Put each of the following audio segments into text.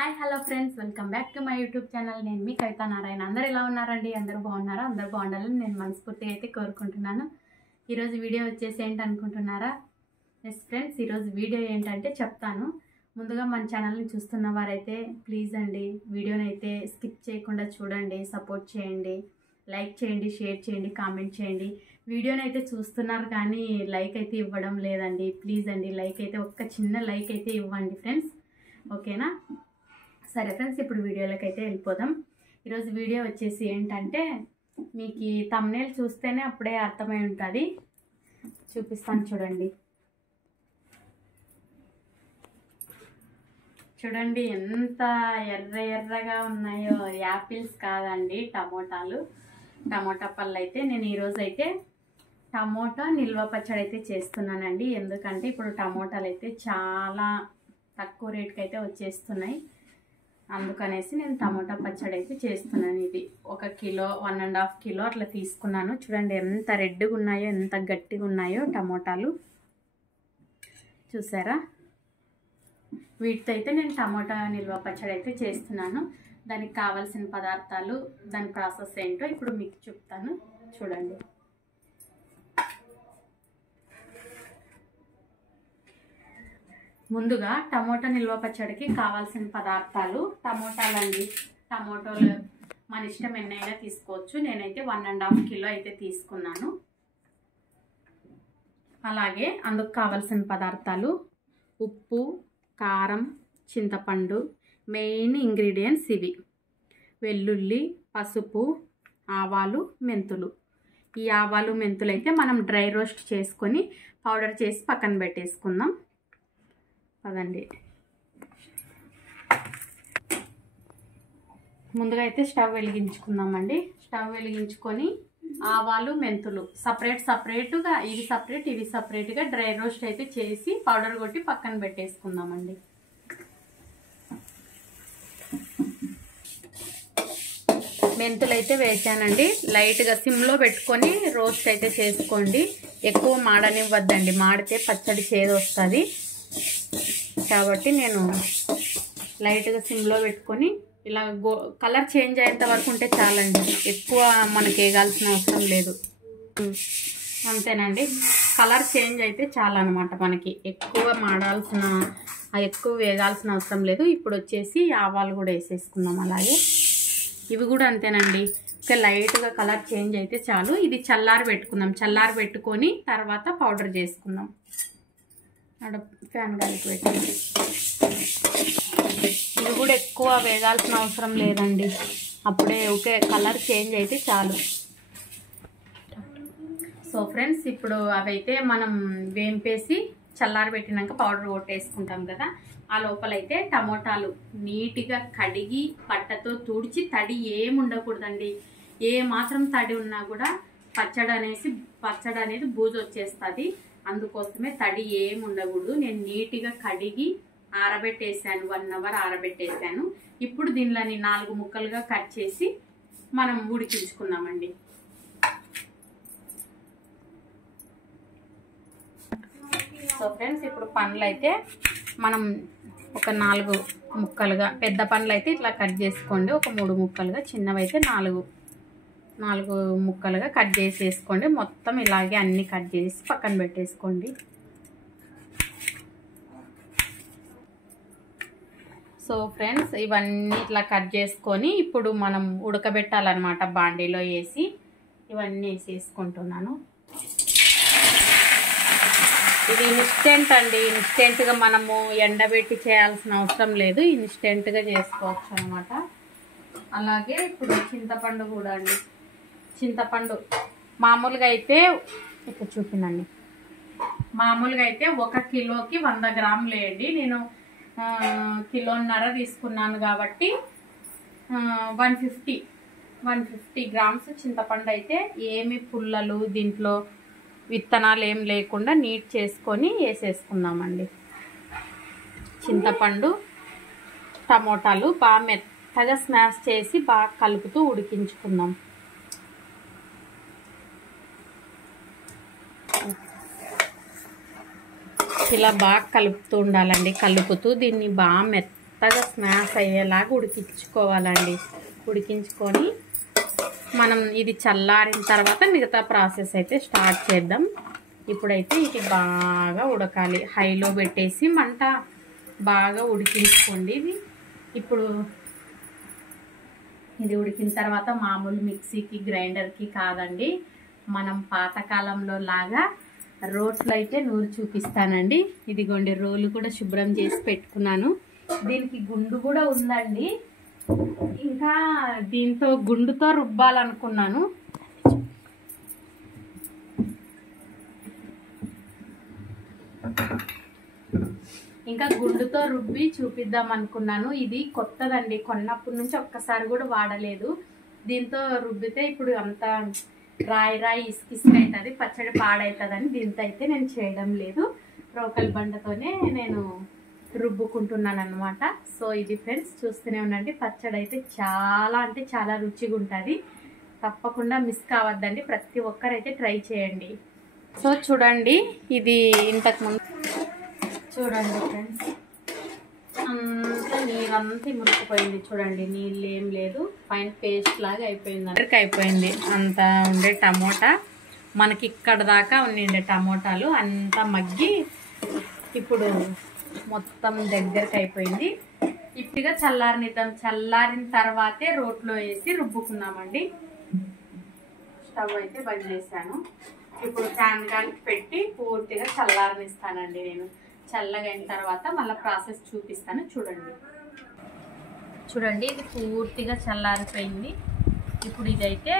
Hi hello friends, welcome back to my YouTube channel. నేను మీ కవితా నారాయణ. అందరూ ఎలా ఉన్నారండి? అందరూ బాగున్నారా? అందరూ బాగుండాలని నేను మనస్ఫూర్తిగా అయితే కోరుకుంటున్నాను. ఈరోజు వీడియో వచ్చేసి ఏంటనుకుంటున్నారా? ఎస్ ఫ్రెండ్స్, ఈరోజు వీడియో ఏంటంటే చెప్తాను. ముందుగా మన ఛానల్ని చూస్తున్న వారైతే ప్లీజ్ అండి వీడియోని అయితే స్కిప్ చేయకుండా చూడండి, సపోర్ట్ చేయండి, లైక్ చేయండి, షేర్ చేయండి, కామెంట్ చేయండి. వీడియోని అయితే చూస్తున్నారు కానీ లైక్ అయితే ఇవ్వడం లేదండి. ప్లీజ్ అండి లైక్ అయితే ఒక్క చిన్న లైక్ అయితే ఇవ్వండి ఫ్రెండ్స్, ఓకేనా? సరే ఫ్రెండ్స్, ఇప్పుడు వీడియోలోకి అయితే వెళ్ళిపోదాం. ఈరోజు వీడియో వచ్చేసి ఏంటంటే మీకు ఈ థంబ్నెయిల్ చూస్తేనే అప్పుడే అర్థమై ఉంటుంది. చూపిస్తాను చూడండి. చూడండి ఎంత ఎర్రగా ఉన్నాయో. యాపిల్స్ కాదండి, టమోటా పళ్ళు. అయితే నేను ఈరోజు అయితే టమోటా నిల్వ పచ్చడి అయితే చేస్తున్నానండి. ఎందుకంటే ఇప్పుడు టమోటాలు అయితే చాలా తక్కువ రేటుకి అయితే వచ్చేస్తున్నాయి. అందుకనేసి నేను టమోటా పచ్చడి అయితే చేస్తున్నాను. ఇది 1 కిలో 1.5 కిలో అట్లా తీసుకున్నాను. చూడండి ఎంత రెడ్గా ఉన్నాయో, ఎంత గట్టిగా ఉన్నాయో టమోటాలు, చూసారా? వీటితో అయితే నేను టమోటా నిల్వ పచ్చడి అయితే చేస్తున్నాను. దానికి కావాల్సిన పదార్థాలు, దాని ప్రాసెస్ ఏంటో ఇప్పుడు మీకు చెప్తాను చూడండి. ముందుగా టమోటా నిల్వ పచ్చడికి కావాల్సిన పదార్థాలు టమోటాలండి. టమోటాలు మన ఇష్టం ఎన్నైనా తీసుకోవచ్చు. నేనైతే 1.5 కిలో అయితే తీసుకున్నాను. అలాగే అందుకు కావాల్సిన పదార్థాలు ఉప్పు, కారం, చింతపండు, మెయిన్ ఇంగ్రీడియంట్స్ ఇవి: వెల్లుల్లి, పసుపు, ఆవాలు, మెంతులు. ఈ ఆవాలు మెంతులు అయితే మనం డ్రై రోస్ట్ చేసుకొని పౌడర్ చేసి పక్కన పెట్టేసుకుందాం. అదండి. ముందుగా అయితే స్టవ్ వెలిగించుకుందామండి. స్టవ్ వెలిగించుకొని ఆవాలు మెంతులు సపరేట్గా, ఇవి సపరేట్గా డ్రై రోస్ట్ అయితే చేసి పౌడర్ కొట్టి పక్కన పెట్టేసుకుందామండి. మెంతులు అయితే వేసానండి. లైట్గా సిమ్లో పెట్టుకొని రోస్ట్ అయితే చేసుకోండి. ఎక్కువ మాడనివ్వద్దండి, మాడితే పచ్చడి చేదు వస్తుంది. కాబట్టి నేను లైట్గా సిమ్లో పెట్టుకొని ఇలా కలర్ చేంజ్ అయ్యేంత వరకు ఉంటే చాలండి. ఎక్కువ మనకి వేగాల్సిన అవసరం లేదు. అంతేనండి, కలర్ చేంజ్ అయితే చాలన్నమాట. మనకి ఎక్కువ ఎక్కువ వేగాల్సిన అవసరం లేదు. ఇప్పుడు వచ్చేసి ఆవాలు కూడా వేసేసుకుందాం. అలాగే ఇవి కూడా అంతేనండి, ఇంకా లైట్గా కలర్ చేంజ్ అయితే చాలు. ఇది చల్లారి పెట్టుకుందాం. చల్లారి పెట్టుకొని తర్వాత పౌడర్ చేసుకుందాం. ఫ్యాన్ గాలికి పెట్టండి. ఇది కూడా ఎక్కువ వేగాల్సిన అవసరం లేదండి, అప్పుడే ఓకే కలర్ చేంజ్ అయితే చాలు. సో ఫ్రెండ్స్, ఇప్పుడు అవైతే మనం వేంపేసి చల్లారి పెట్టినాక పౌడర్ కొట్టేసుకుంటాం కదా. ఆ లోపలైతే టమోటాలు నీట్గా కడిగి పట్టతో తుడిచి, తడి ఏమి ఉండకూడదండి. ఏ మాత్రం తడి ఉన్నా కూడా పచ్చడి అనేది బూజు వచ్చేస్తుంది. అందుకోసమే తడి ఏమి ఉండకూడదు. నేను నీట్గా కడిగి ఆరబెట్టేసాను, 1 అవర్ ఆరబెట్టేసాను. ఇప్పుడు దీనిలోని 4 ముక్కలుగా కట్ చేసి మనం ఉడికించుకుందామండి. సో ఫ్రెండ్స్, ఇప్పుడు పండ్లు అయితే మనం ఒక 4 ముక్కలుగా, పెద్ద పండ్లు అయితే ఇట్లా కట్ చేసుకోండి. ఒక 3 ముక్కలుగా, చిన్నవి అయితే 4 ముక్కలుగా కట్ చేసేసుకోండి. మొత్తం ఇలాగే అన్ని కట్ చేసి పక్కన పెట్టేసుకోండి. సో ఫ్రెండ్స్, ఇవన్నీ ఇట్లా కట్ చేసుకొని ఇప్పుడు మనం ఉడకబెట్టాలన్నమాట. బాండీలో వేసి ఇవన్నీ వేసేసుకుంటున్నాను. ఇది ఇన్స్టెంట్ అండి. ఇన్స్టెంట్గా మనము ఎండబెట్టి చేయాల్సిన అవసరం లేదు, ఇన్స్టెంట్గా చేసుకోవచ్చు అనమాట. అలాగే ఇప్పుడు చింతపండు కూడా అండి. చింతపండు మామూలుగా అయితే ఇక్కడ చూపినండి. మామూలుగా అయితే 1 కిలోకి 100 గ్రాములు వేయండి. నేను 1.5 కిలో తీసుకున్నాను కాబట్టి 150 గ్రామ్స్ చింతపండు అయితే ఏమి పుల్లలు, దీంట్లో విత్తనాలు ఏం లేకుండా నీట్ చేసుకొని వేసేసుకుందామండి. చింతపండు, టమోటాలు బాగా మెత్తగా స్మాష్ చేసి బాగా కలుపుతూ ఉడికించుకుందాం. ఇలా బాగా కలుపుతూ ఉండాలండి. కలుపుతూ దీన్ని బాగా మెత్తగా స్మాష్ అయ్యేలాగా ఉడికించుకోవాలండి. ఉడికించుకొని మనం ఇది చల్లారిన తర్వాత మిగతా ప్రాసెస్ అయితే స్టార్ట్ చేద్దాం. ఇప్పుడైతే ఇది బాగా ఉడకాలి. హైలో పెట్టేసి మంట బాగా ఉడికించుకోండి. ఇప్పుడు ఇది ఉడికిన తర్వాత మామూలు మిక్సీకి గ్రైండర్కి కాదండి, మనం పాతకాలంలో లాగా రోట్లో అయితే నూరు చూపిస్తానండి. ఇదిగోండి రోలు కూడా శుభ్రం చేసి పెట్టుకున్నాను. దీనికి గుండు కూడా ఉందండి. ఇంకా దీంతో గుండుతో రుబ్బాలనుకున్నాను. ఇంకా గుండుతో రుబ్బి చూపిద్దాం అనుకున్నాను. ఇది కొత్తదండి, కొన్నప్పటి నుంచి ఒక్కసారి కూడా వాడలేదు. దీంతో రుబ్బితే ఇప్పుడు అంత రాయి రాయి ఇసుక అవుతుంది, పచ్చడి పాడవుతుందని దీంతో అయితే నేను చేయడం లేదు. రోకల్ బండతోనే నేను రుబ్బుకుంటున్నాను అనమాట. సో ఇది ఫ్రెండ్స్, చూస్తూనే ఉండండి. పచ్చడి అయితే చాలా అంటే చాలా రుచిగా ఉంటుంది. తప్పకుండా మిస్ కావద్దండి, ప్రతి ఒక్కరైతే ట్రై చేయండి. సో చూడండి, ఇది ఇంతకుముందు చూడండి ఫ్రెండ్స్, అంతా నీరంతా మురికిపోయింది. చూడండి, నీళ్ళు ఏం లేదు, పైన పేస్ట్ లాగా అయిపోయింది. అందరికి అయిపోయింది. అంత ఉండే టమోటా మనకి ఇక్కడ దాకా ఉండే టమోటాలు అంతా మగ్గి ఇప్పుడు మొత్తం దగ్గరికి అయిపోయింది. ఇప్పుడుగా చల్లారనిద్దాం. చల్లారిన తర్వాతే రోట్లో వేసి రుబ్బుకున్నామండి. స్టవ్ అయితే బంద్ చేశాను. ఇప్పుడు ఫ్యాన్ గాలికి పెట్టి పూర్తిగా చల్లారనిస్తానండి. నేను చల్లగా అయిన తర్వాత మళ్ళీ ప్రాసెస్ చూపిస్తాను. చూడండి ఇది పూర్తిగా చల్లారిపోయింది. ఇప్పుడు ఇదైతే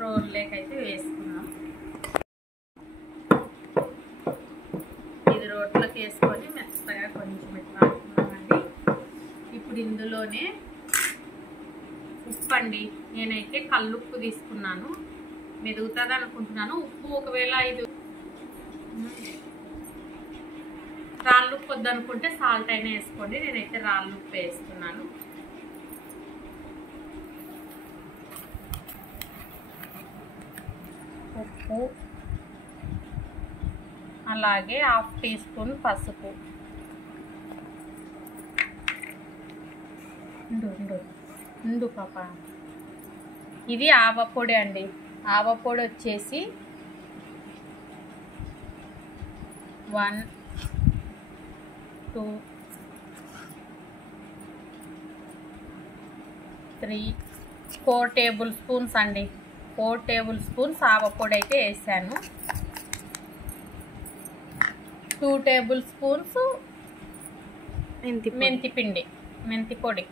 రోల్లోకైతే వేసుకున్నాం. ఇది రోట్లోకి వేసుకొని మెత్తగా కొంచెం ఇట్లా అనుకున్నామండి. ఇప్పుడు ఇందులోనే ఉప్పు అండి, నేనైతే కల్లుప్పు తీసుకున్నాను. మెదుగుతుంది అనుకుంటున్నాను. ఉప్పు ఒకవేళ ఇది రాళ్ళుప్పు వద్దనుకుంటే సాల్ట్ అయినా వేసుకోండి. నేనైతే రాళ్ళుప్పు వేస్తున్నాను. ఉప్పు, అలాగే 1/2 టీ స్పూన్ పసుపు. ఉండు పాప. ఇది ఆవపొడి అండి. ఆవపొడి వచ్చేసి 1, 2, 3, 4 టేబుల్ స్పూన్స్ అండి. 4 టేబుల్ స్పూన్స్ ఆవపొడి అయితే వేసాను. 2 టేబుల్ స్పూన్స్ మెంతి పొడి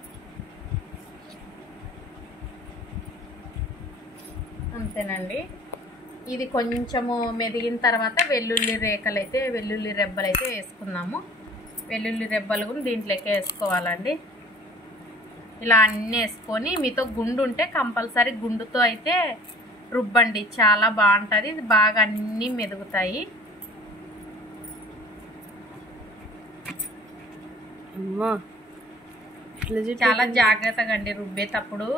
అంతేనండి. ఇది కొంచెము మెదిగిన తర్వాత వెల్లుల్లి రెబ్బలు అయితే వేసుకున్నాము. వెల్లుల్లి రెబ్బలు కూడా దీంట్లోకి వేసుకోవాలండి. ఇలా అన్నీ వేసుకొని, మీతో గుండు ఉంటే కంపల్సరీ గుండుతో అయితే రుబ్బండి, చాలా బాగుంటుంది. ఇది బాగా అన్నీ మెదుగుతాయి. చాలా జాగ్రత్తగా అండి రుబ్బేటప్పుడు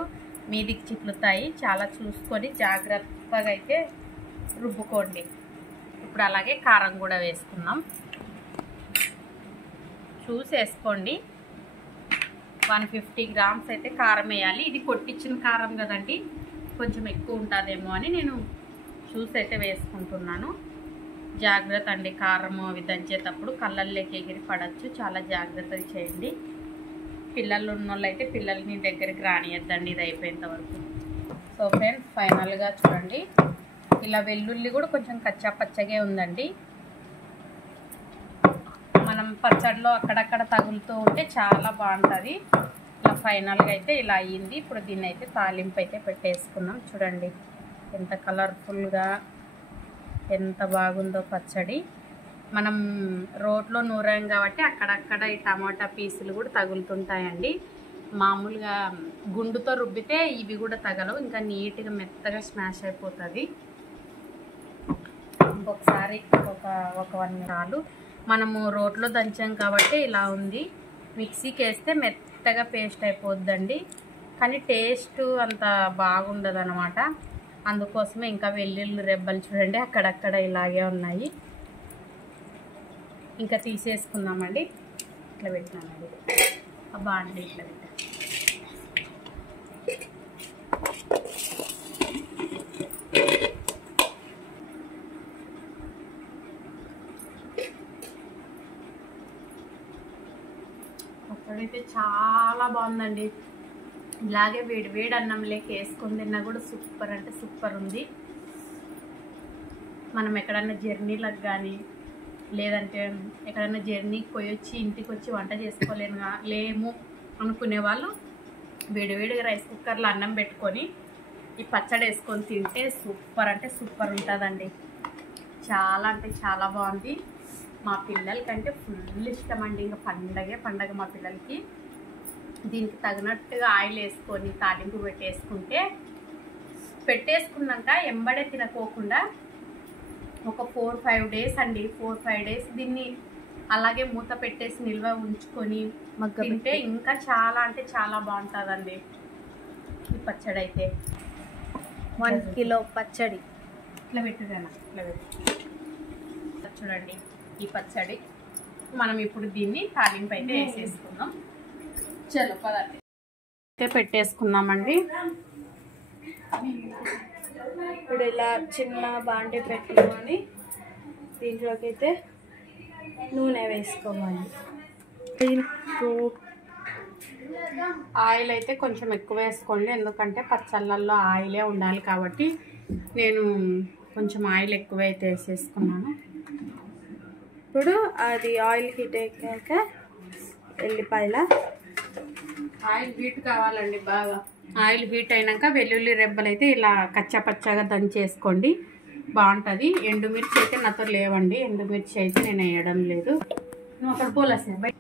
మీదికి చిట్లుతాయి. చాలా చూసుకొని జాగ్రత్తగా అయితే రుబ్బుకోండి. ఇప్పుడు అలాగే కారం కూడా వేసుకుందాం. చూసి వేసుకోండి. 150 గ్రామ్స్ అయితే కారం వేయాలి. ఇది కొట్టించిన కారం కదండి, కొంచెం ఎక్కువ ఉంటుందేమో అని నేను చూసి అయితే వేసుకుంటున్నాను. జాగ్రత్త అండి, కారం అవి దంచేటప్పుడు కళ్ళల్లోకి ఎగిరి పడవచ్చు. చాలా జాగ్రత్తగా చేయండి. పిల్లలు ఉన్నోళ్ళు అయితే పిల్లల్ని దగ్గరికి రానియద్దండి ఇది అయిపోయేంత వరకు. సో ఫ్రెండ్స్, ఫైనల్గా చూడండి, ఇలా వెల్లుల్లి కూడా కొంచెం కచ్చా పచ్చగా ఉందండి. మనం పచ్చడిలో అక్కడక్కడ తగులుతూ ఉంటే చాలా బాగుంటుంది. ఇలా ఫైనల్గా అయితే ఇలా అయ్యింది. ఇప్పుడు దీన్ని అయితే తాలింపు అయితే పెట్టేసుకున్నాం. చూడండి ఎంత కలర్ఫుల్గా, ఎంత బాగుందో పచ్చడి. మనం రోట్లో నూరాం కాబట్టి అక్కడక్కడ ఈ టమాటా పీసులు కూడా తగులుతుంటాయండి. మామూలుగా గుండుతో రుబ్బితే ఇవి కూడా తగలవు, ఇంకా నీట్గా మెత్తగా స్మాష్ అయిపోతుంది. ఇంకొకసారి ఒక 1 నిమిషాలు మనము రోట్లో దంచాం కాబట్టి ఇలా ఉంది. మిక్సీకి వేస్తే మెత్తగా పేస్ట్ అయిపోద్దండి, కానీ టేస్ట్ అంత బాగుండదు అనమాట. అందుకోసమే ఇంకా వెల్లుల్లి రెబ్బలు చూడండి అక్కడక్కడ ఇలాగే ఉన్నాయి. ఇంకా తీసేసుకుందామండి. ఇట్లా పెట్టినామండి. బాండి ఇట్లా పెట్ట. పచ్చడైతే చాలా బాగుందండి. ఇలాగే వేడి వేడి అన్నంలోకి వేసుకొని తిన్నా కూడా సూపర్ అంటే సూపర్ ఉంది. మనం ఎక్కడన్నా జర్నీలకు కానీ లేదంటే ఎక్కడన్నా జర్నీకి పోయి వచ్చి ఇంటికి వచ్చి వంట లేము అనుకునే వాళ్ళు వేడివేడిగా రైస్ కుక్కర్లో అన్నం పెట్టుకొని ఈ పచ్చడి వేసుకొని తింటే సూపర్ అంటే సూపర్ ఉంటుందండి. చాలా అంటే చాలా బాగుంది. మా పిల్లలకంటే ఫుల్ ఇష్టం అండి. ఇంకా పండగ మా పిల్లలకి. దీనికి తగినట్టుగా ఆయిల్ వేసుకొని తాలింపు పెట్టేసుకున్నాక ఎంబడే తినకోకుండా ఒక 4-5 డేస్ అండి, 4-5 డేస్ దీన్ని అలాగే మూత పెట్టేసి నిల్వ ఉంచుకొని తింటే ఇంకా చాలా అంటే చాలా బాగుంటుందండి ఈ పచ్చడి అయితే. 1 కిలో పచ్చడి ఇట్లా పెట్టుదాను. ఇట్లా పెట్టు చూడండి ఈ పచ్చడి. మనం ఇప్పుడు దీన్ని తాలింపు అయితే వేసేసుకుందాం. చలో పదార్థం అయితే పెట్టేసుకుందామండి. ఇప్పుడు ఇలా చిన్న బాండి పెట్టుకొని దీంట్లోకి అయితే నూనె వేసుకోవాలి. ఆయిల్ అయితే కొంచెం ఎక్కువ వేసుకోండి, ఎందుకంటే పచ్చళ్ళల్లో ఆయిలే ఉండాలి కాబట్టి నేను కొంచెం ఆయిల్ ఎక్కువ అయితే వేసేసుకున్నాను. ఇప్పుడు అది ఆయిల్ హీట్ అయ్యాక ఎల్లిపాయల ఆయిల్ హీట్ కావాలండి బాగా. ఆయిల్ హీట్ అయినాక వెల్లుల్లి రెబ్బలు అయితే ఇలా కచ్చపచ్చగా దంచేసుకోండి, బాగుంటుంది. ఎండుమిర్చి అయితే నాతో లేవండి, ఎండుమిర్చి అయితే నేను వేయడం లేదు. నువ్వు అక్కడ పోలేసా బయట.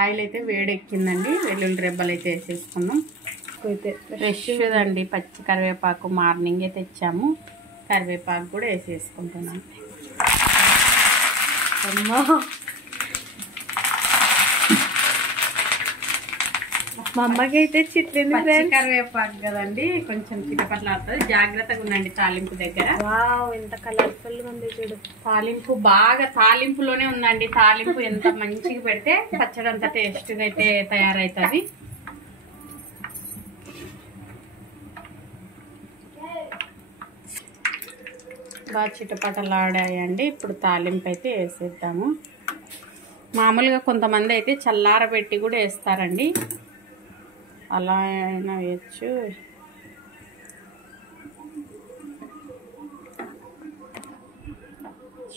ఆయిల్ అయితే వేడెక్కిందండి, వెల్లుల్లి రెబ్బలు అయితే వేసేసుకున్నాం. అయితే ఫ్రెష్ అండి పచ్చి కరివేపాకు మార్నింగే తెచ్చాము. కరివేపాకు కూడా వేసేసుకుంటున్నాం. అమ్మా మా అమ్మకి అయితే చిట్లింది పచ్చి కరివేపాకు కదండి, కొంచెం చిటపట్లాడుతుంది. జాగ్రత్తగా ఉండండి తాలింపు దగ్గర. వావ్ ఎంత కలర్ఫుల్ గా ఉంది చూడు. తాలింపు బాగా తాలింపులోనే ఉందండి. తాలింపు ఎంత మంచిగా పెడితే పచ్చడి అంత టేస్ట్గా అయితే తయారవుతుంది. బాగా చిటపటలాడాయండి. ఇప్పుడు తాలింపు అయితే వేసేద్దాము. మామూలుగా కొంతమంది అయితే చల్లారబెట్టి కూడా వేస్తారండి, అలా అయినా వేయచ్చు.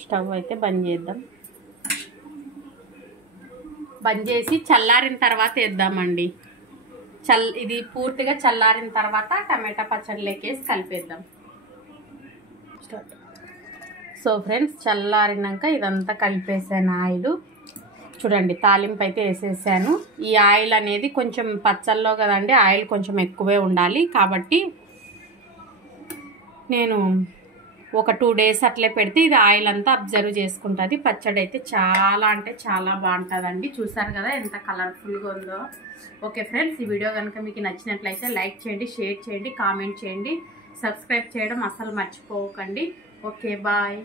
స్టవ్ అయితే బంద్ చేద్దాం. బంద్ చేసి చల్లారిన తర్వాత వేద్దామండి. ఇది పూర్తిగా చల్లారిన తర్వాత టమాటా పచ్చడిలోకి వేసి కలిపేద్దాం. సో ఫ్రెండ్స్, చల్లారినాక ఇదంతా కలిపేసాను. ఆయిల్ చూడండి, తాలింపు అయితే వేసేసాను. ఈ ఆయిల్ అనేది కొంచెం పచ్చళ్ళలో కదండి, ఆయిల్ కొంచెం ఎక్కువే ఉండాలి కాబట్టి నేను ఒక 2 డేస్ అట్లే పెడితే ఇది ఆయిల్ అంతా అబ్జర్వ్ చేసుకుంటుంది. పచ్చడి అయితే చాలా అంటే చాలా బాగుంటుందండి. చూసారు కదా ఎంత కలర్ఫుల్గా ఉందో. ఓకే ఫ్రెండ్స్, ఈ వీడియో కనుక మీకు నచ్చినట్లయితే లైక్ చేయండి, షేర్ చేయండి, కామెంట్ చేయండి, సబ్స్క్రైబ్ చేయడం అసలు మర్చిపోకండి. Okay bye.